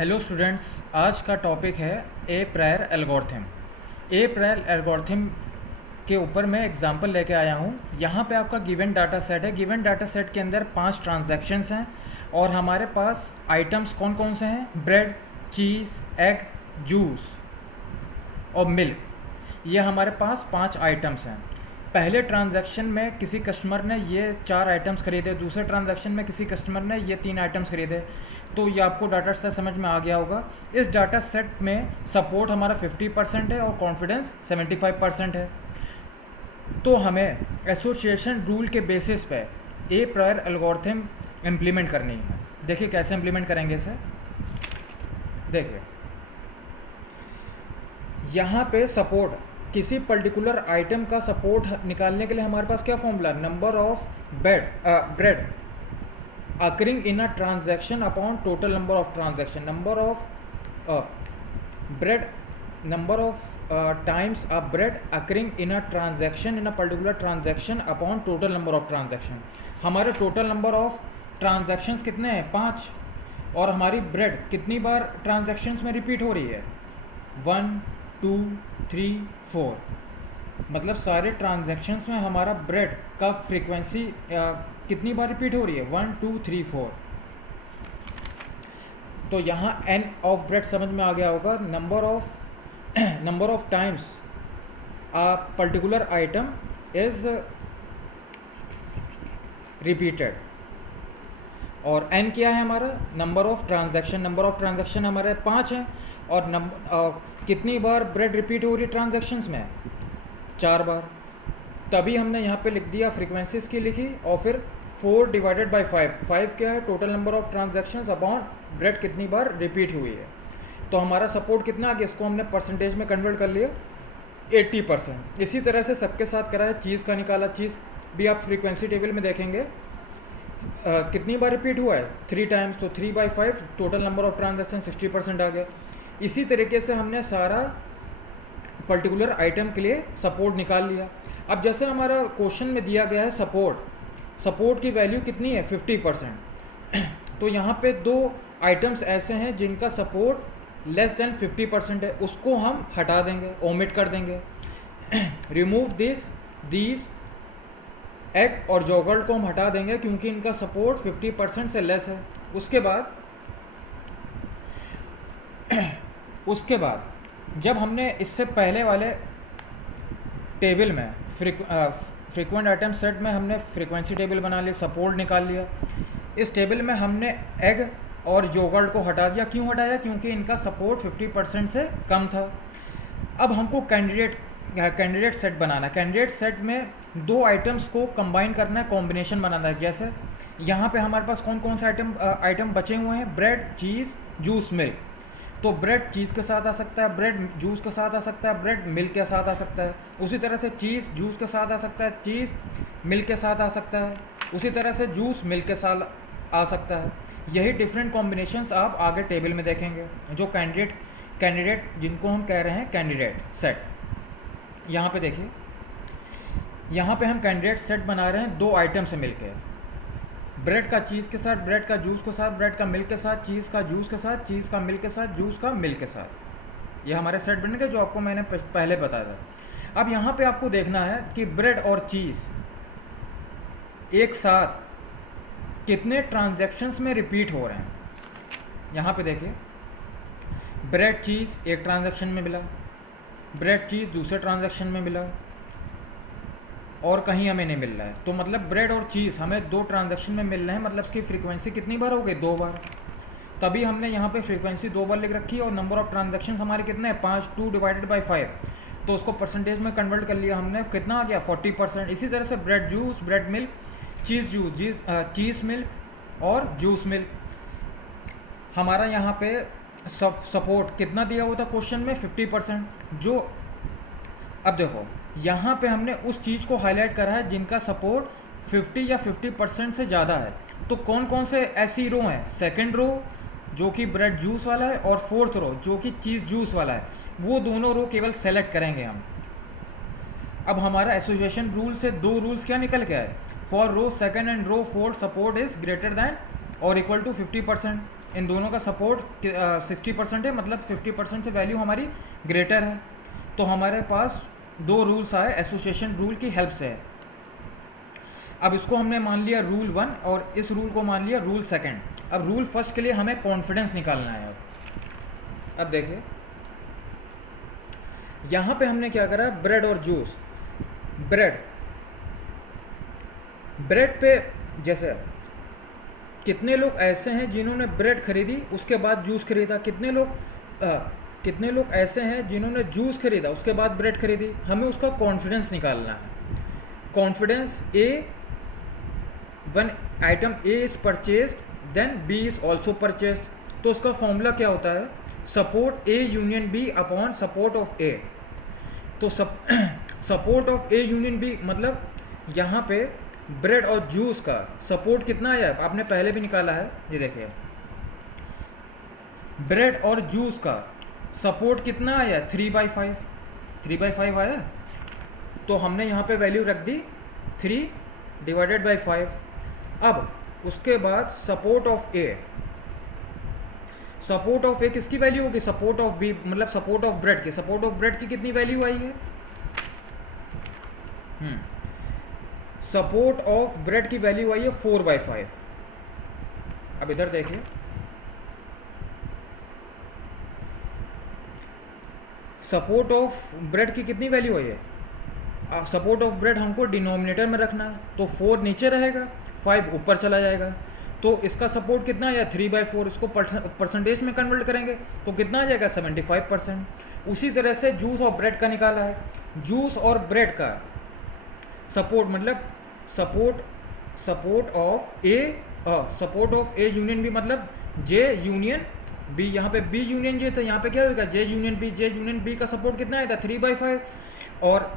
Hello students, आज का topic है ए प्रायर एल्गोरिथम। ए प्रायर एल्गोरिथम के ऊपर मैं एग्जांपल लेके आया हूँ। यहाँ पे आपका गिवन डाटा सेट है। गिवन डाटा सेट के अंदर 5 ट्रांजैक्शंस हैं और हमारे पास आइटम्स कौन कौन से हैं? ब्रेड, चीज़, एग, जूस और मिल्क। ये हमारे पास 5 आइटम्स हैं। पहले ट्रांजैक्शन में किसी कस्टमर ने ये 4 आइटम्स खरीदे, दूसरे ट्रांजैक्शन में किसी कस्टमर ने ये 3 आइटम्स खरीदे। तो ये आपको डाटा सेट समझ में आ गया होगा। इस डाटा सेट में सपोर्ट हमारा 50% है और कॉन्फिडेंस 75% है। तो हमें एसोसिएशन रूल के बेसिस पे ए प्रायर एल्गोरिथम इम्प्लीमेंट करनी है। देखिए कैसे इम्प्लीमेंट करेंगे इसे। देखिए यहाँ पे सपोर्ट, किसी पर्टिकुलर आइटम का सपोर्ट निकालने के लिए हमारे पास क्या formula? Number of bread occurring in a transaction upon total number of transaction. Number of times a bread occurring in a transaction in a particular transaction upon total number of transaction. हमारे total number of transactions कितने हैं? 5। और हमारी bread कितनी बार transactions में repeat हो रही है? 1 2 3 4। मतलब सारे ट्रांजैक्शंस में हमारा ब्रेड का फ्रीक्वेंसी कितनी बार रिपीट हो रही है? 1 2 3 4। तो यहाँ n ऑफ ब्रेड समझ में आ गया होगा। Number of times a particular item is repeated. और n क्या है हमारा? Number of transaction. Number of transaction हमारे 5 हैं। और कितनी बार ब्रेड रिपीट हो रही है ट्रांजैक्शंस में? 4 बार। तभी हमने यहाँ पे लिख दिया, फ्रीक्वेंसीज की लिखी और फिर 4 डिवाइडेड बाई 5। 5 क्या है? Total number of transactions upon bread कितनी बार रिपीट हुई है। तो हमारा सपोर्ट कितना आ गया? इसको हमने परसेंटेज में कन्वर्ट कर लिया, 80%। इसी तरह से सबके साथ करा है। चीज़ का निकाला। चीज़ भी आप फ्रीक्वेंसी टेबल में देखेंगे कितनी बार रिपीट हुआ है? 3 टाइम्स। तो 3/5 टोटल नंबर ऑफ ट्रांजैक्शन 60% आ गया। इसी तरीके से हमने सारा पर्टिकुलर आइटम के लिए सपोर्ट निकाल लिया। अब जैसे हमारा क्वेश्चन में दिया गया है सपोर्ट की वैल्यू कितनी है? 50%। तो यहाँ पे 2 आइटम्स ऐसे हैं जिनका सपोर्ट लेस देन 50% है, उसको हम हटा देंगे, ओमिट कर देंगे। रिमूव दीज एग और योगर्ट को हम हटा देंगे क्योंकि इनका सपोर्ट 50% से लेस है। उसके बाद जब हमने इससे पहले वाले टेबल में फ्रीक्वेंट आइटम सेट में हमने फ्रीक्वेंसी टेबल बना लिया, सपोर्ट निकाल लिया। इस टेबल में हमने एग और योगर्ट को हटा दिया। क्यों हटाया? क्योंकि इनका सपोर्ट 50% से कम था। अब हमको कैंडिडेट सेट बनाना है। कैंडिडेट सेट में 2 आइटम्स को कंबाइन करना है, कॉम्बिनेशन बनाना है। जैसे यहाँ पे हमारे पास कौन कौन से आइटम बचे हुए हैं? ब्रेड, चीज़, जूस, मिल्क। तो ब्रेड चीज़ के साथ आ सकता है, ब्रेड जूस के साथ आ सकता है, ब्रेड मिल्क के साथ आ सकता है। उसी तरह से चीज़ जूस के साथ आ सकता है, चीज़ मिल्क के साथ आ सकता है। उसी तरह से जूस मिल्क के साथ आ सकता है। यही डिफरेंट कॉम्बिनेशंस आप आगे टेबल में देखेंगे। जो कैंडिडेट जिनको हम कह रहे हैं कैंडिडेट सेट। यहाँ पे देखिए, यहाँ पे हम कैंडिडेट सेट बना रहे हैं 2 आइटम से मिलकर। ब्रेड का चीज़ के साथ, ब्रेड का जूस के साथ, ब्रेड का मिल्क के साथ, चीज़ का जूस के साथ, चीज़ का मिल्क के साथ, जूस का मिल्क के साथ। ये हमारे सेट बनेंगे जो आपको मैंने पहले बताया था। अब यहाँ पे आपको देखना है कि ब्रेड और चीज़ एक साथ कितने ट्रांजैक्शंस में रिपीट हो रहे हैं। यहाँ पे देखिए, ब्रेड चीज़ एक ट्रांजैक्शन में मिला, ब्रेड चीज़ दूसरे ट्रांजैक्शन में मिला और कहीं हमें नहीं मिल रहा है। तो मतलब ब्रेड और चीज़ हमें 2 ट्रांजैक्शन में मिल रहे हैं। मतलब इसकी फ्रीक्वेंसी कितनी बार हो गई? 2 बार। तभी हमने यहाँ पे फ्रीक्वेंसी 2 बार लिख रखी है। और नंबर ऑफ ट्रांजैक्शन हमारे कितने हैं? 5। 2 डिवाइडेड बाई 5। तो उसको परसेंटेज में कन्वर्ट कर लिया हमने। कितना आ गया? 40%। इसी तरह से ब्रेड जूस, ब्रेड मिल्क, चीज़ जूस, चीज़ मिल्क और जूस मिल्क। हमारा यहाँ पे सपोर्ट कितना दिया हुआ था क्वेश्चन में? 50%। जो अब देखो, यहाँ पे हमने उस चीज़ को हाईलाइट करा है जिनका सपोर्ट 50 या 50% से ज़्यादा है। तो कौन कौन से ऐसी रो हैं? सेकंड रो जो कि ब्रेड जूस वाला है और 4th रो जो कि चीज़ जूस वाला है। वो दोनों रो केवल सेलेक्ट करेंगे हम। अब हमारा एसोसिएशन रूल से 2 रूल्स क्या निकल के आए? For row second and row 4 support is greater than और इक्वल टू 50%। इन दोनों का सपोर्ट 60% है, मतलब 50% से वैल्यू हमारी ग्रेटर है। तो हमारे पास दो रूल्स आए एसोसिएशन रूल की हेल्प से। अब इसको हमने मान लिया रूल 1 और इस रूल को मान लिया रूल 2। अब रूल फर्स्ट के लिए हमें कॉन्फिडेंस निकालना है। अब देखिए यहाँ पे हमने क्या करा, ब्रेड और जूस। ब्रेड पे जैसे कितने लोग ऐसे हैं जिन्होंने ब्रेड खरीदी उसके बाद जूस खरीदा, कितने लोग ऐसे हैं जिन्होंने जूस खरीदा उसके बाद ब्रेड खरीदी। हमें उसका कॉन्फिडेंस निकालना है। Confidence A, one item A is purchased then B is also purchased. तो उसका फॉर्मूला क्या होता है, support A union B upon support of A. तो support of A union B मतलब यहाँ पे ब्रेड और जूस का सपोर्ट कितना आया, आपने पहले भी निकाला है, ये देखिए ब्रेड और जूस का सपोर्ट कितना आया, 3/5 आया। तो हमने यहाँ पे वैल्यू रख दी 3/5। अब उसके बाद सपोर्ट ऑफ ए किसकी वैल्यू होगी, सपोर्ट ऑफ बी मतलब सपोर्ट ऑफ ब्रेड की। सपोर्ट ऑफ ब्रेड की कितनी वैल्यू आई है, सपोर्ट ऑफ ब्रेड की वैल्यू आई है 4/5। अब इधर देखिए सपोर्ट ऑफ ब्रेड की कितनी वैल्यू आई है, सपोर्ट ऑफ ब्रेड हमको डिनोमिनेटर में रखना है, तो 4 नीचे रहेगा 5 ऊपर चला जाएगा। तो इसका सपोर्ट कितना आया 3/4। इसको परसेंटेज में कन्वर्ट करेंगे तो कितना आ जाएगा 75%। उसी तरह से जूस और ब्रेड का निकाला है। जूस और ब्रेड का सपोर्ट मतलब support of A union B मतलब जे यूनियन बी। यहाँ पे बी यूनियन जे था, यहाँ पे क्या होगा जे यूनियन बी का सपोर्ट कितना आया था 3/5। और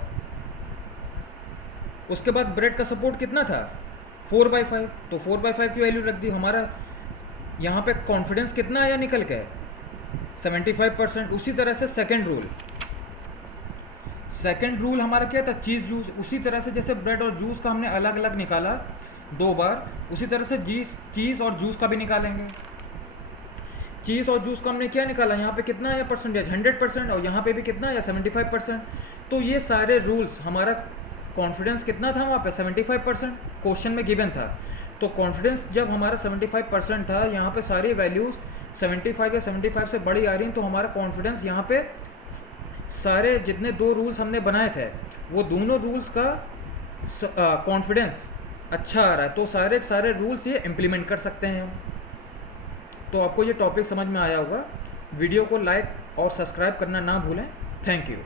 उसके बाद ब्रेड का सपोर्ट कितना था 4/5। तो 4/5 की वैल्यू रख दी। हमारा यहाँ पे कॉन्फिडेंस कितना आया निकल के 75%। उसी तरह से सेकंड रूल हमारा क्या था, चीज़ जूस। उसी तरह से जैसे ब्रेड और जूस का हमने अलग अलग निकाला 2 बार, उसी तरह से चीज़ और जूस का भी निकालेंगे। चीज़ और जूस का हमने क्या निकाला, यहाँ पे कितना है परसेंटेज 100% और यहाँ पे भी कितना है 75%। तो ये सारे रूल्स, हमारा कॉन्फिडेंस कितना था वहाँ पे 75%, क्वेश्चन में गिवन था। तो कॉन्फिडेंस जब हमारा 75% था, यहाँ पे सारी वैल्यूज़ 75 या 75 से बड़ी आ रही हैं, तो हमारा कॉन्फिडेंस यहाँ पे सारे जितने 2 रूल्स हमने बनाए थे वो दोनों रूल्स का कॉन्फिडेंस अच्छा आ रहा है। तो सारे रूल्स ये इम्प्लीमेंट कर सकते हैं। तो आपको ये टॉपिक समझ में आया होगा। वीडियो को लाइक और सब्सक्राइब करना ना भूलें। Thank you.